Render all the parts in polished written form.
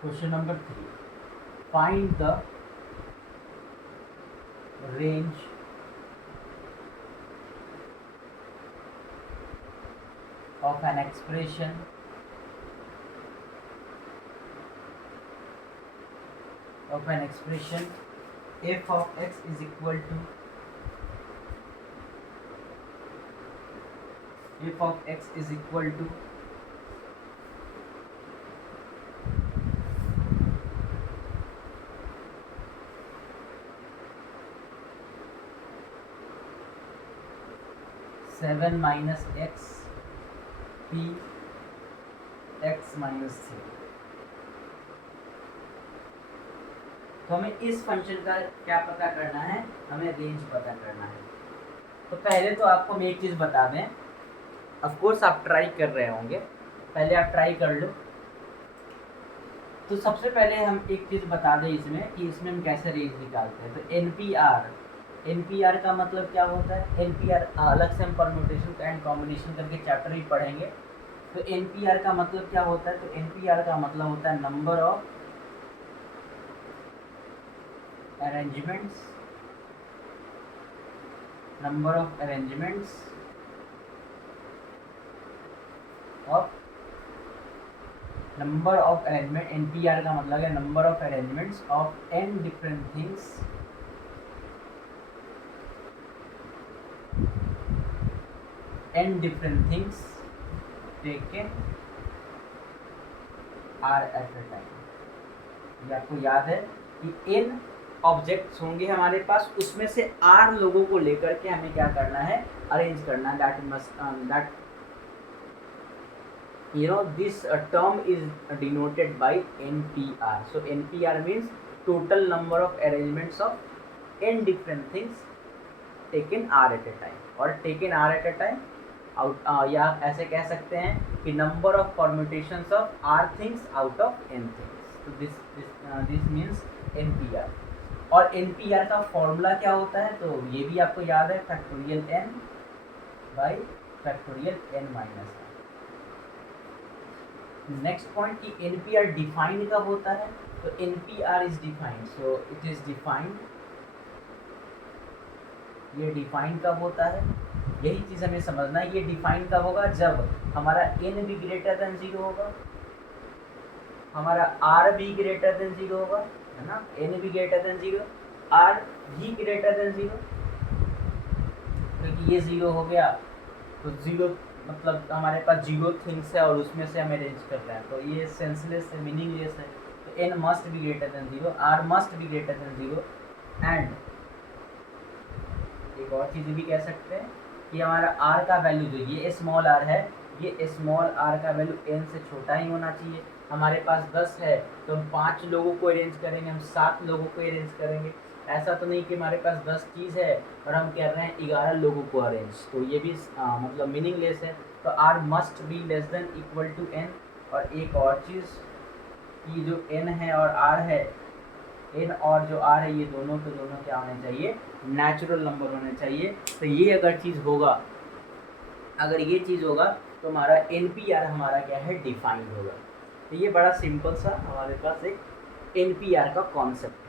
Question number 3. Find the range of an expression f of x is equal to 7 minus x p x minus 3। तो हमें इस function का क्या पता करना है, हमें रेंज पता करना है। तो पहले तो आपको हम एक चीज़ बता दें, ऑफ कोर्स आप ट्राई कर रहे होंगे, पहले आप ट्राई कर लो। तो सबसे पहले हम एक चीज़ बता दें इसमें कि इसमें हम कैसे रेंज निकालते हैं। तो एनपीआर का मतलब क्या होता है? एनपीआर अलग से हम परम्यूटेशन एंड कॉम्बिनेशन करके चैप्टर ही पढ़ेंगे। तो एनपीआर का मतलब क्या होता है? तो एनपीआर का मतलब होता है नंबर ऑफ अरेंजमेंट्स एनपीआर का मतलब है number of arrangements of n different things taken r at a time. ये आपको याद है कि n ऑब्जेक्ट्स होंगे हमारे पास, उसमें से r लोगों को लेकर के हमें क्या करना है? अरेंज करना है। That this term is denoted by NPR. So NPR means total number of arrangements of n different things taken r at a time, और taken r at a time out या ऐसे कह सकते हैं कि number of permutations of r things out of n things. तो this means NPR। और NPR का फॉर्मूला क्या होता है? तो ये भी आपको याद है, factorial n by factorial n minus. Next point कि एनपीआर डिफाइन कब होता है? तो NPR is defined, so it is defined. ये डिफाइन कब होता है? यही चीज़ हमें समझना है। ये डिफाइन कब होगा? जब हमारा n भी ग्रेटर देन 0 होगा, हमारा r भी ग्रेटर देन 0 होगा, है ना? n भी ग्रेटर देन 0, r भी ग्रेटर देन 0। क्योंकि ये 0 हो गया तो 0 मतलब हमारे पास 0 थिंग्स है और उसमें से हमें अरेंज कर रहे हैं, तो ये सेंसलेस है, मीनिंगलेस है। तो n must be greater than 0, r must be greater than 0। And एक और चीज़ भी कह सकते हैं कि हमारा r का वैल्यू जो ये स्मॉल r है, ये स्मॉल r का वैल्यू n से छोटा ही होना चाहिए। हमारे पास 10 है तो हम 5 लोगों को अरेंज करेंगे, हम 7 लोगों को अरेंज करेंगे। ऐसा तो नहीं कि हमारे पास 10 चीज़ है और हम कह रहे हैं 11 लोगों को अरेंज, तो ये भी मतलब मीनिंगलेस है। तो r must be less than equal to n। और एक और चीज़ कि जो n है और r है, n और जो r है, ये दोनों के दोनों क्या होने चाहिए? नेचुरल नंबर होने चाहिए। तो ये अगर चीज़ होगा, अगर ये चीज़ होगा तो हमारा NPR हमारा क्या है? डिफाइंड होगा। तो ये बड़ा सिंपल सा हमारे पास एक NPR का कॉन्सेप्ट है।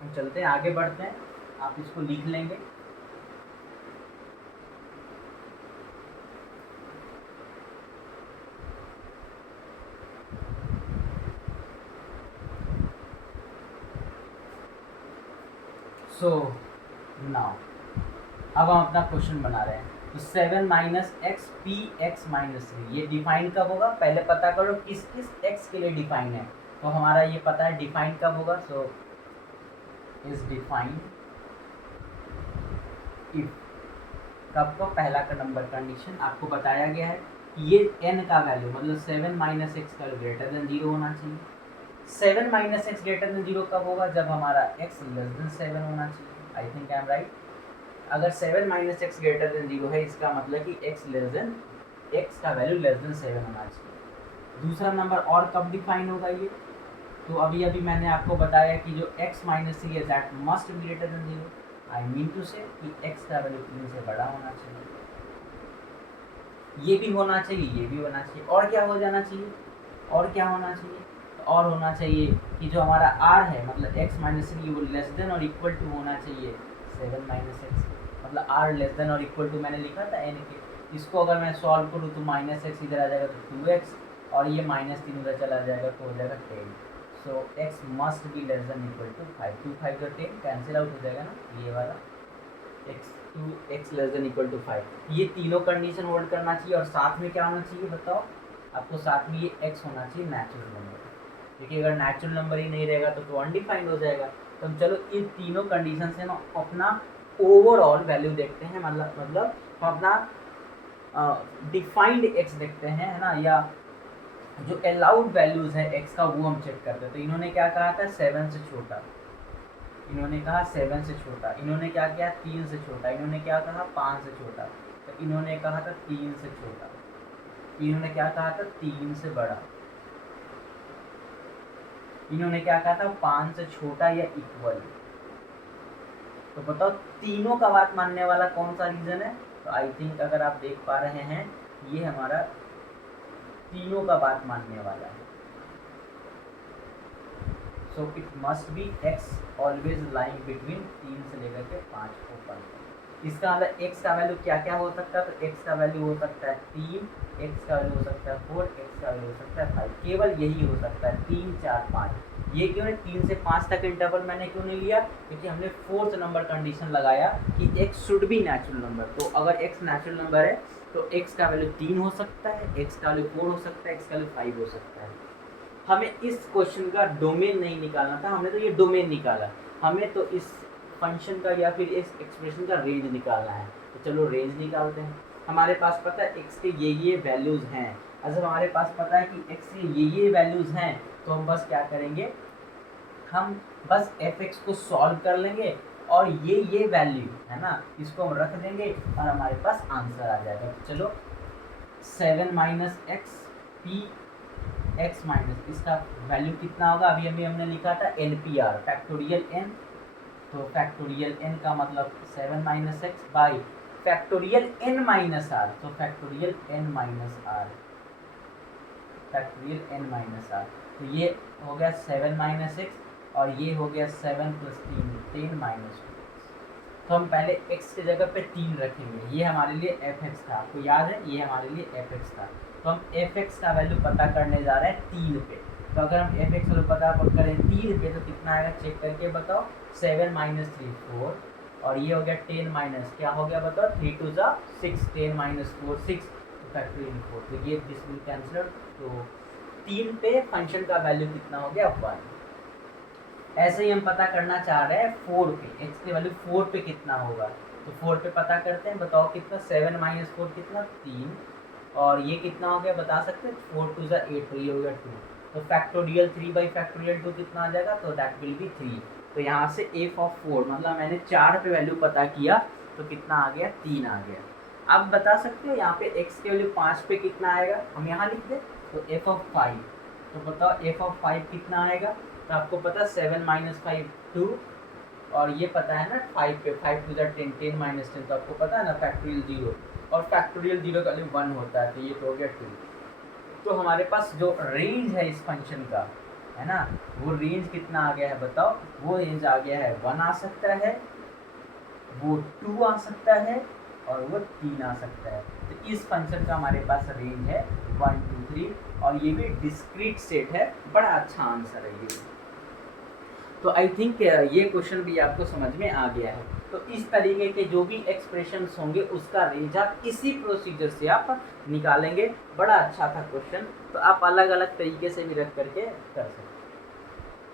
हम चलते हैं आगे बढ़ते हैं, आप इसको लिख लेंगे। सो नाउ अब हम अपना क्वेश्चन बना रहे हैं। तो 7 minus X P x minus 3, ये डिफाइन कब होगा? पहले पता करो किस किस एक्स के लिए डिफाइन है। तो हमारा ये पता है डिफाइन कब होगा। सो इज डिफाइन इफ, कब को? पहला का नंबर कंडीशन आपको बताया गया है कि ये n का वैल्यू मतलब 7 माइनस एक्स का ग्रेटर देन 0 होना चाहिए। 7 माइनस एक्स ग्रेटर देन 0 कब होगा? जब हमारा x लेस देन 7 होना चाहिए। I think I am right. अगर 7 माइनस एक्स ग्रेटर देन 0 है, इसका मतलब कि x का वैल्यू लेस देन 7 होना चाहिए। दूसरा नंबर और कब डिफाइन होगा ये? तो अभी मैंने आपको बताया कि जो x माइनस 3 है that must be greater than 0। I mean to say कि x का वैल्यू 3 से बड़ा होना चाहिए। ये भी होना चाहिए, ये भी होना चाहिए। और क्या हो जाना चाहिए? और क्या होना चाहिए? और होना चाहिए कि जो हमारा r है मतलब x माइनस 3 वो लेस देन और इक्वल टू होना चाहिए 7 माइनस एक्स, मतलब r लेस देन और इक्वल टू मैंने लिखा था n के, इसको अगर मैं सॉल्व करूँ तो माइनस एक्स इधर आ जाएगा तो 2x और ये माइनस 3 उधर चला जाएगा तो हो जाएगा 10। So x must be less than equal to 5, 2 5 जो 10 कैंसिल आउट हो जाएगा ना ये वाला, x less than equal to 5। ये तीनों कंडीशन होल्ड करना चाहिए और साथ में क्या होना चाहिए बताओ आपको, साथ में ये x होना चाहिए नेचुरल नंबर, क्योंकि अगर नेचुरल नंबर ही नहीं रहेगा तो अनडिफाइंड हो जाएगा। तो हम चलो इन तीनों कंडीशन से हम अपना ओवरऑल वैल्यू देखते हैं, मतलब हम अपना डिफाइंड x देखते हैं है ना, या जो अलाउड वैल्यूज है x का वो हम चेक करते हैं। तो इन्होंने क्या कहा था 7 से छोटा, इन्होंने कहा 7 से छोटा, इन्होंने क्या किया 3 से छोटा, इन्होंने क्या कहा 5 से छोटा, तो इन्होंने कहा था 3 से छोटा, इन्होंने क्या कहा था 3 से बड़ा, इन्होंने क्या कहा था 5 से छोटा या इक्वल। तो बताओ तीनों का बात मानने वाला कौन सा रीजन है? तो आई थिंक अगर आप देख पा रहे हैं ये हमारा तीनों का बात मानने वाला है। So it must be x always lying between 3 से लेकर के 5 को 5। इसका मतलब x का वैल्यू क्या क्या हो सकता है? तो x का वैल्यू हो सकता है 3, x का वैल्यू हो सकता है 4, x का वैल्यू हो सकता है 5, केवल यही हो सकता है 3 4 5। ये क्यों है 3 से 5 तक इंटरवल मैंने क्यों नहीं लिया? क्योंकि हमने फोर्थ नंबर कंडीशन लगाया कि x should be natural number. तो अगर x नेचुरल नंबर है तो x का वैल्यू 3 हो सकता है, x का वैल्यू 4 हो सकता है, x का वैल्यू 5 हो सकता है। हमें इस क्वेश्चन का डोमेन नहीं निकालना था, हमने तो ये डोमेन निकाला, हमें तो इस फंक्शन का या फिर इस एक्सप्रेशन का रेंज निकालना है। तो चलो रेंज निकालते हैं। हमारे पास पता है x के ये वैल्यूज़ हैं, अगर हमारे पास पता है कि x के ये वैल्यूज़ हैं तो हम बस क्या करेंगे, हम बस fx को सॉल्व कर लेंगे और ये वैल्यू है ना इसको हम रख देंगे और हमारे पास आंसर आ जाएगा। तो चलो 7 minus X P x minus इसका वैल्यू कितना होगा, अभी हमने लिखा था NPR फैक्टोरियल n, तो फैक्टोरियल n का मतलब 7 minus X by factorial n minus R, तो factorial n minus R, factorial n minus R. तो ये हो गया 7 माइनस एक्स और ये हो गया 7 प्लस 3 10 माइनस 2। तो हम पहले x की जगह पे 3 रखेंगे, ये हमारे लिए fx था, आपको याद है ये हमारे लिए fx था। तो हम fx का वैल्यू पता करने जा रहे हैं 3 पे। तो अगर हम fx वैल्यू पता करें 3 पे तो कितना आएगा चेक करके बताओ, 7 माइनस 3 4 और ये हो गया 10 माइनस क्या हो गया बताओ 3 2 जा 6, 10 माइनस 4 6, तो फैक्टोरियल 4, तो ये दिस विल कैंसिल। तो 3 पे फंक्शन का वैल्यू कितना हो गया 1। ऐसे ही हम पता करना चाह रहे हैं 4 पे, x की वैल्यू 4 पे कितना होगा, तो 4 पे पता करते हैं, बताओ कितना 7 माइनस 4 कितना 3 और ये कितना हो गया बता सकते हैं 4 2 जा 8, तो ये हो गया 2, तो फैक्टोरियल 3 बाई फैक्टोरियल 2 कितना आ जाएगा, तो दैट विल बी 3। तो यहाँ से f ऑफ 4 मतलब मैंने 4 पे वैल्यू पता किया तो कितना आ गया 3 आ गया। अब बता सकते हो यहाँ पे x की वैल्यू 5 पे कितना आएगा, हम यहाँ लिख दें तो f ऑफ 5, तो बताओ f ऑफ 5 कितना आएगा, तो आपको पता 7 माइनस 5 2 और ये पता है ना 5 पे 5 टू 10 10 माइनस 10, तो आपको पता है ना फैक्टोरियल 0 और फैक्टोरियल 0 का वैल्यू 1 होता है, तो ये तो हो गया 2। तो हमारे पास जो रेंज है इस फंक्शन का है ना वो रेंज कितना आ गया है बताओ, वो रेंज आ गया है 1 आ सकता है, वो 2 आ सकता है और वो 3 आ सकता है। तो इस फंक्शन का हमारे पास रेंज है 1 2 3 और ये भी डिस्क्रीट सेट है, बड़ा अच्छा आंसर है ये। तो आई थिंक ये क्वेश्चन भी आपको समझ में आ गया है। तो इस तरीके के जो भी एक्सप्रेशंस होंगे उसका रेंज आप इसी प्रोसीजर से आप निकालेंगे, बड़ा अच्छा था क्वेश्चन, तो आप अलग अलग तरीके से भी रख करके कर सकते हैं।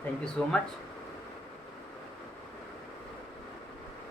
Thank you so much.